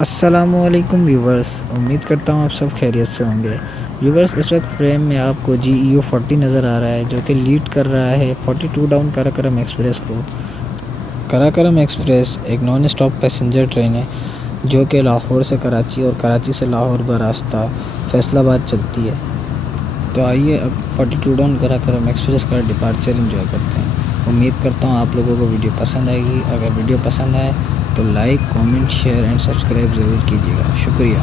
अस्सलामुअलैकुम व्यूवर्स, उम्मीद करता हूँ आप सब खैरियत से होंगे। व्यूवर्स, इस वक्त फ्रेम में आपको GEO 40 नज़र आ रहा है, जो कि लीड कर रहा है 42 डाउन कराकरम एक्सप्रेस को। कराकरम एक्सप्रेस एक नॉन स्टॉप पैसेंजर ट्रेन है जो कि लाहौर से कराची और कराची से लाहौर का रास्ता फैसलाबाद चलती है। तो आइए अब 42 डाउन कराकरम एक्सप्रेस का डिपार्चर एंजॉय करते हैं। उम्मीद करता हूँ आप लोगों को वीडियो पसंद आएगी। अगर वीडियो पसंद आए तो like, comment, share and subscribe ज़रूर कीजिएगा। शुक्रिया।